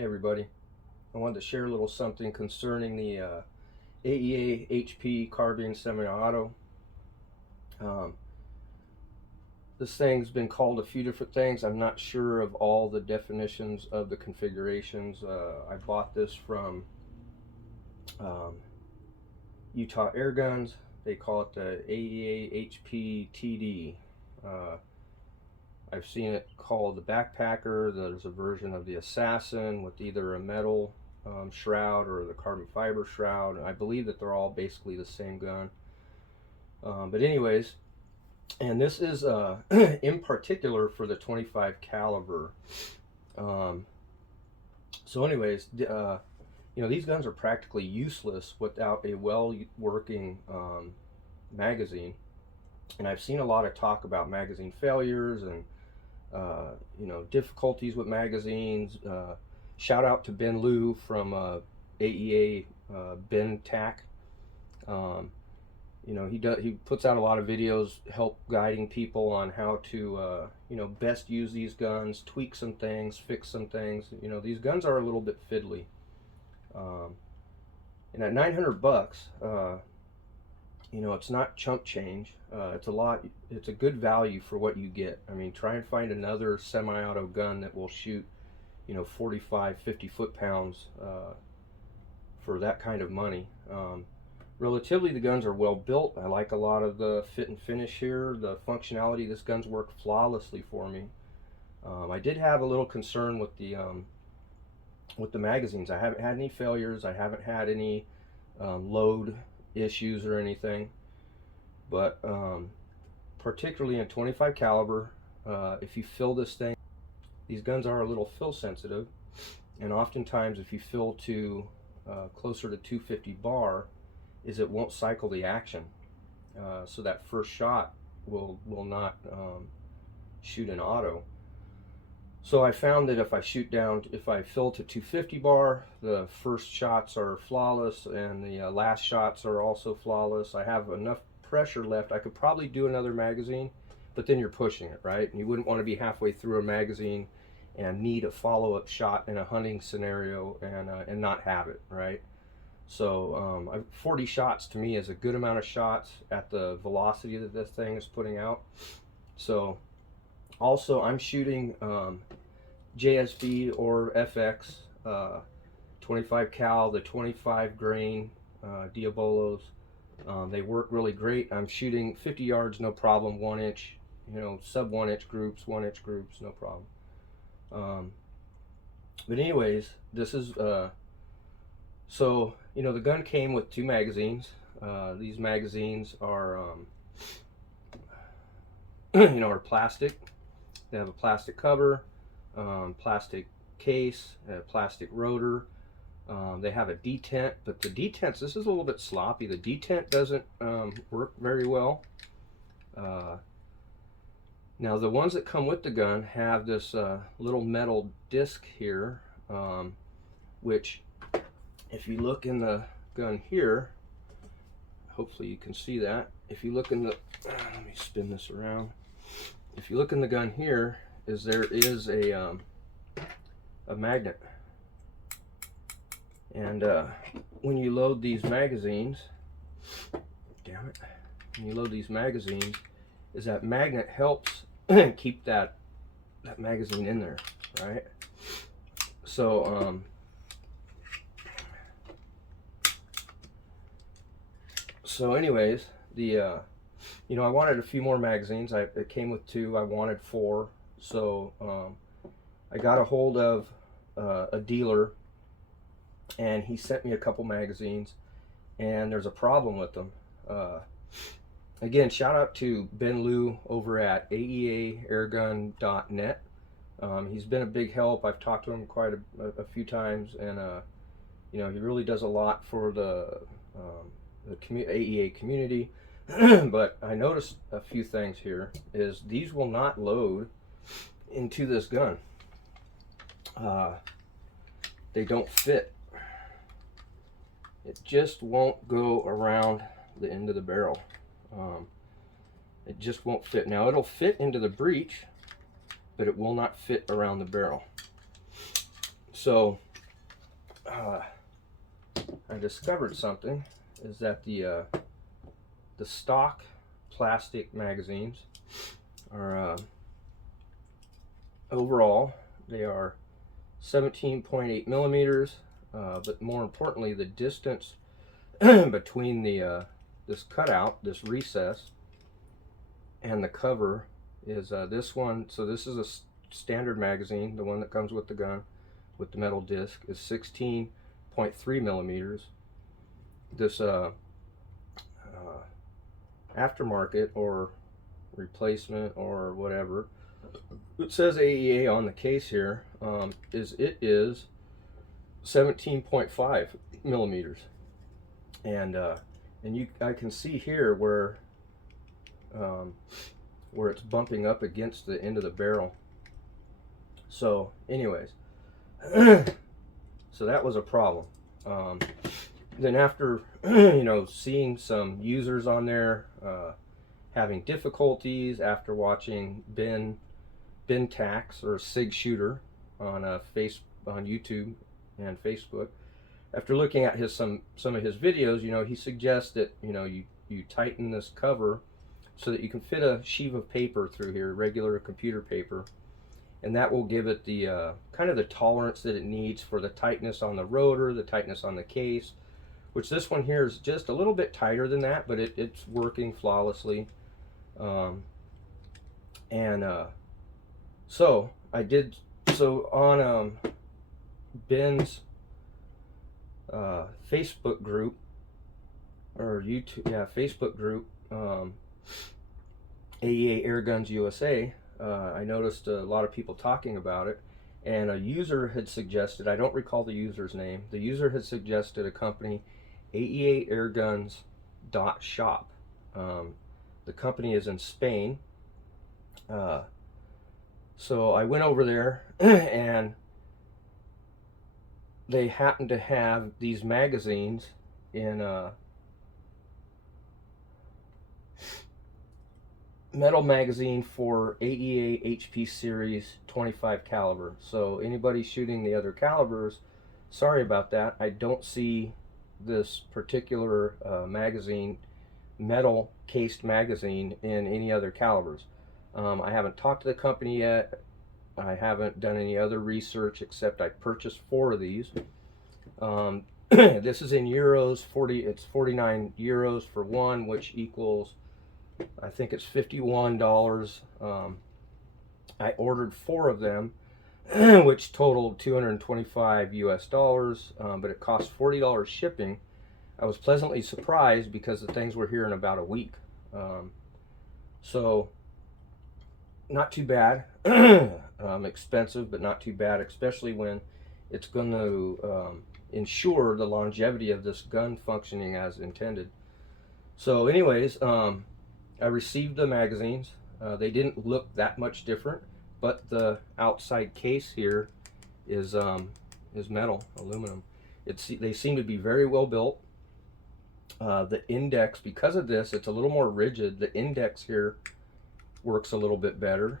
Hey everybody, I wanted to share a little something concerning the AEA HP carbine semi-auto. This thing's been called a few different things. I'm not sure of all the definitions of the configurations. I bought this from Utah Air Guns. They call it the AEA HP TD. I've seen it called the backpacker. There's a version of the assassin with either a metal shroud or the carbon fiber shroud. I believe that they're all basically the same gun. But anyways, and this is in particular for the 25 caliber. So anyways, you know, these guns are practically useless without a well-working magazine. And I've seen a lot of talk about magazine failures and you know, difficulties with magazines. Shout out to Ben Liu from AEA Ben Tac. You know, he puts out a lot of videos help guiding people on how to you know, best use these guns, tweak some things, fix some things. You know, these guns are a little bit fiddly. And at 900 bucks, you know, it's not chump change. It's a good value for what you get. I mean, try and find another semi-auto gun that will shoot, you know, 45, 50 foot-pounds for that kind of money. Relatively, the guns are well built. I like a lot of the fit and finish here. The functionality, this gun's worked flawlessly for me. I did have a little concern with the magazines. I haven't had any failures. I haven't had any load issues or anything, but particularly in 25 caliber, if you fill this thing, these guns are a little fill sensitive, and oftentimes if you fill to closer to 250 bar, it won't cycle the action, so that first shot will not shoot an auto. So I found that if I fill to 250 bar, the first shots are flawless and the last shots are also flawless. I have enough pressure left. I could probably do another magazine, but then you're pushing it, right? And you wouldn't want to be halfway through a magazine and need a follow-up shot in a hunting scenario and not have it, right? So 40 shots to me is a good amount of shots at the velocity that this thing is putting out. So also, I'm shooting JSB or FX 25 cal, the 25 grain Diabolos. They work really great. I'm shooting 50 yards, no problem. 1 inch, you know, sub 1 inch groups, 1 inch groups, no problem. But anyways, this is so you know, the gun came with 2 magazines. These magazines are you know, are plastic. They have a plastic cover, plastic case, a plastic rotor. They have a detent, but the detents, this is a little bit sloppy. The detent doesn't work very well. Now the ones that come with the gun have this little metal disc here, which if you look in the gun here, hopefully you can see that. If you look in the, let me spin this around. If you look in the gun here, there is a magnet, and when you load these magazines, damn it, when you load these magazines, that magnet helps keep that magazine in there, right? So so anyways, you know, I wanted a few more magazines. It came with 2. I wanted 4. So I got a hold of a dealer, and he sent me a couple magazines, and there's a problem with them. Again, shout out to Ben Liu over at aeaairguns.shop. He's been a big help. I've talked to him quite a few times, and you know, he really does a lot for the AEA community. But I noticed a few things here. Is these will not load into this gun. They don't fit. It just won't go around the end of the barrel. It just won't fit. Now it'll fit into the breech, but it will not fit around the barrel. So I discovered something, is that the stock plastic magazines are overall they are 17.8 millimeters, but more importantly, the distance between the this cutout, this recess, and the cover is this one. So this is a standard magazine, the one that comes with the gun, with the metal disc, is 16.3 millimeters. This aftermarket or replacement or whatever, it says AEA on the case here, it is 17.5 millimeters, and I can see here where it's bumping up against the end of the barrel. So anyways, so that was a problem. Then after seeing some users on there having difficulties after watching Ben Tax or Sig Shooter on on YouTube and Facebook, after looking at some of his videos, he suggests that you tighten this cover so that you can fit a sheet of paper through here, regular computer paper, and that will give it the kind of the tolerance that it needs for the tightness on the rotor, the tightness on the case, which this one here is just a little bit tighter than that, but it's working flawlessly. So I did, so on Ben's Facebook group, or YouTube, yeah, Facebook group, AEA Airguns USA, I noticed a lot of people talking about it, and a user had suggested, I don't recall the user's name, the user had suggested a company, aeaairguns.shop. The company is in Spain. So I went over there and they happen to have these magazines in metal magazine for AEA HP series 25 caliber. So anybody shooting the other calibers, sorry about that. I don't see this particular magazine, metal cased magazine, in any other calibers. I haven't talked to the company yet. I haven't done any other research, except I purchased 4 of these. This is in euros. It's 49 euros for one, which equals, I think it's $51. I ordered 4 of them, which totaled 225 US dollars, but it cost $40 shipping. I was pleasantly surprised because the things were here in about a week. So not too bad. Expensive, but not too bad, especially when it's going to ensure the longevity of this gun functioning as intended. So anyways, I received the magazines. They didn't look that much different, but the outside case here is metal, aluminum. They seem to be very well built. The index, because of this, it's a little more rigid. The index here works a little bit better.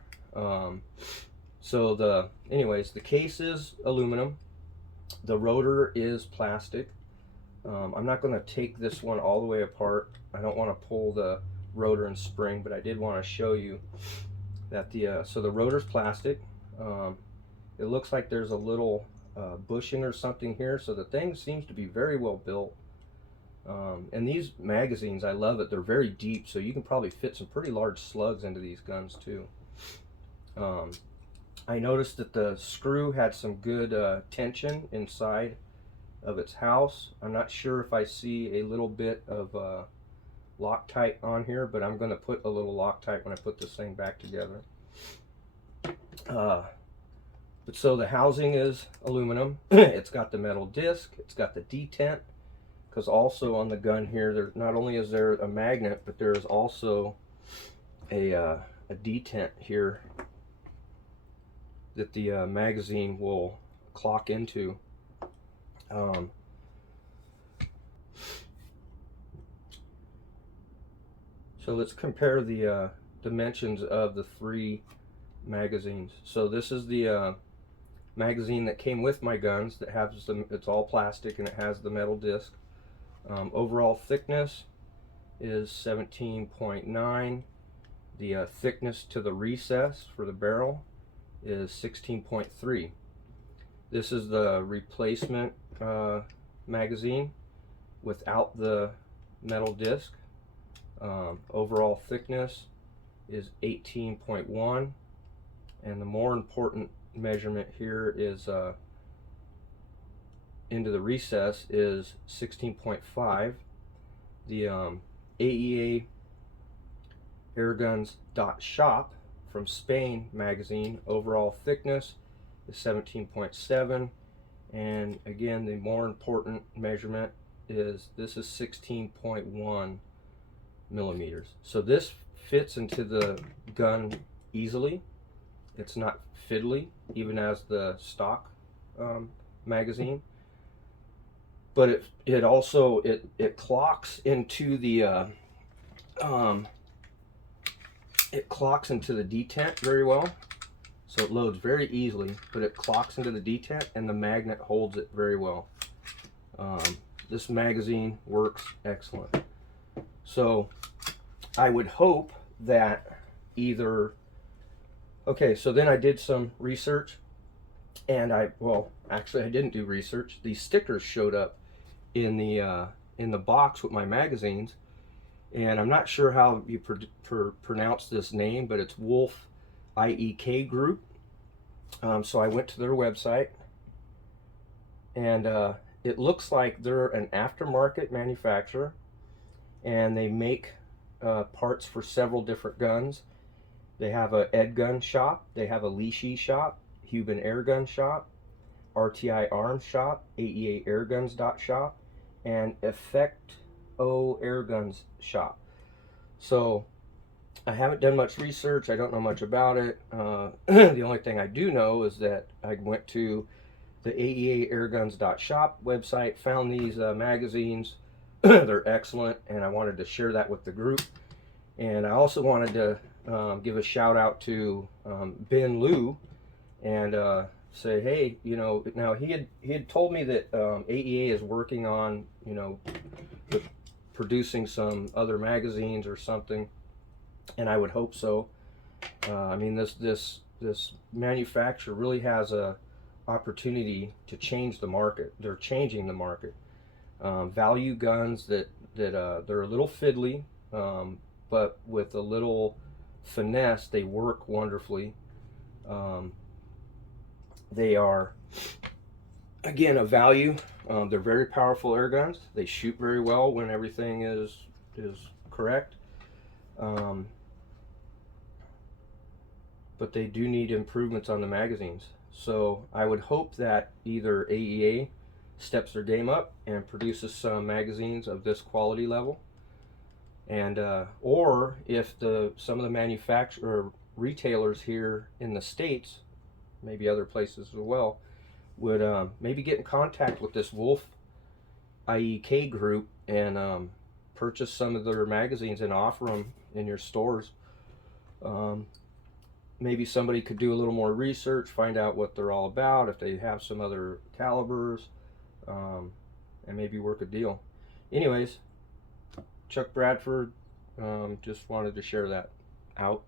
Anyways, the case is aluminum. The rotor is plastic. I'm not going to take this one all the way apart. I don't want to pull the rotor and spring, but I did want to show you that so the rotor's plastic. It looks like there's a little bushing or something here, so the thing seems to be very well built. And these magazines, I love it. They're very deep, so you can probably fit some pretty large slugs into these guns too. I noticed that the screw had some good tension inside of its house. I'm not sure if I see a little bit of Loctite on here, but I'm going to put a little Loctite when I put this thing back together. But so the housing is aluminum. It's got the metal disc. It's got the detent, because also on the gun here, there not only is there a magnet, but there is also a detent here that the magazine will clock into. So let's compare the dimensions of the 3 magazines. So this is the magazine that came with my guns that has the, it's all plastic and it has the metal disc. Overall thickness is 17.9. The thickness to the recess for the barrel is 16.3. This is the replacement magazine without the metal disc. Overall thickness is 18.1, and the more important measurement here is into the recess is 16.5. The AEA airguns.shop from Spain magazine, overall thickness is 17.7, and again the more important measurement is this is 16.1 millimeters. So this fits into the gun easily. It's not fiddly, even as the stock magazine, but it also it clocks into the it clocks into the detent very well, so it loads very easily, but it clocks into the detent and the magnet holds it very well. This magazine works excellent. So I would hope that either, okay, so then I did some research, and well, actually I didn't do research. These stickers showed up in the box with my magazines, and I'm not sure how you pronounce this name, but it's WOLFIEK Group. So I went to their website, and it looks like they're an aftermarket manufacturer, and they make parts for several different guns. They have a Ed Gun Shop, they have a Leashy Shop, Huben Air Gun Shop, RTI Arms Shop, aeaairguns.shop, and aeaairguns.shop. So I haven't done much research, I don't know much about it. The only thing I do know is that I went to the aeaairguns.shop website, found these magazines. They're excellent, and I wanted to share that with the group. And I also wanted to give a shout out to Ben Liu and say, hey, you know, now he had told me that AEA is working on, you know, producing some other magazines or something, and I would hope so. I mean, this manufacturer really has a opportunity to change the market. They're changing the market. Value guns that they're a little fiddly, but with a little finesse, they work wonderfully. They are, again, a value. They're very powerful air guns. They shoot very well when everything is correct. But they do need improvements on the magazines. So I would hope that either AEA steps their game up and produces some magazines of this quality level, and or if some of the manufacturer retailers here in the States, maybe other places as well, would maybe get in contact with this WOLFIEK group and purchase some of their magazines and offer them in your stores. Maybe somebody could do a little more research, find out what they're all about, if they have some other calibers, and maybe work a deal. Anyways, Chuck Bradford, just wanted to share that out.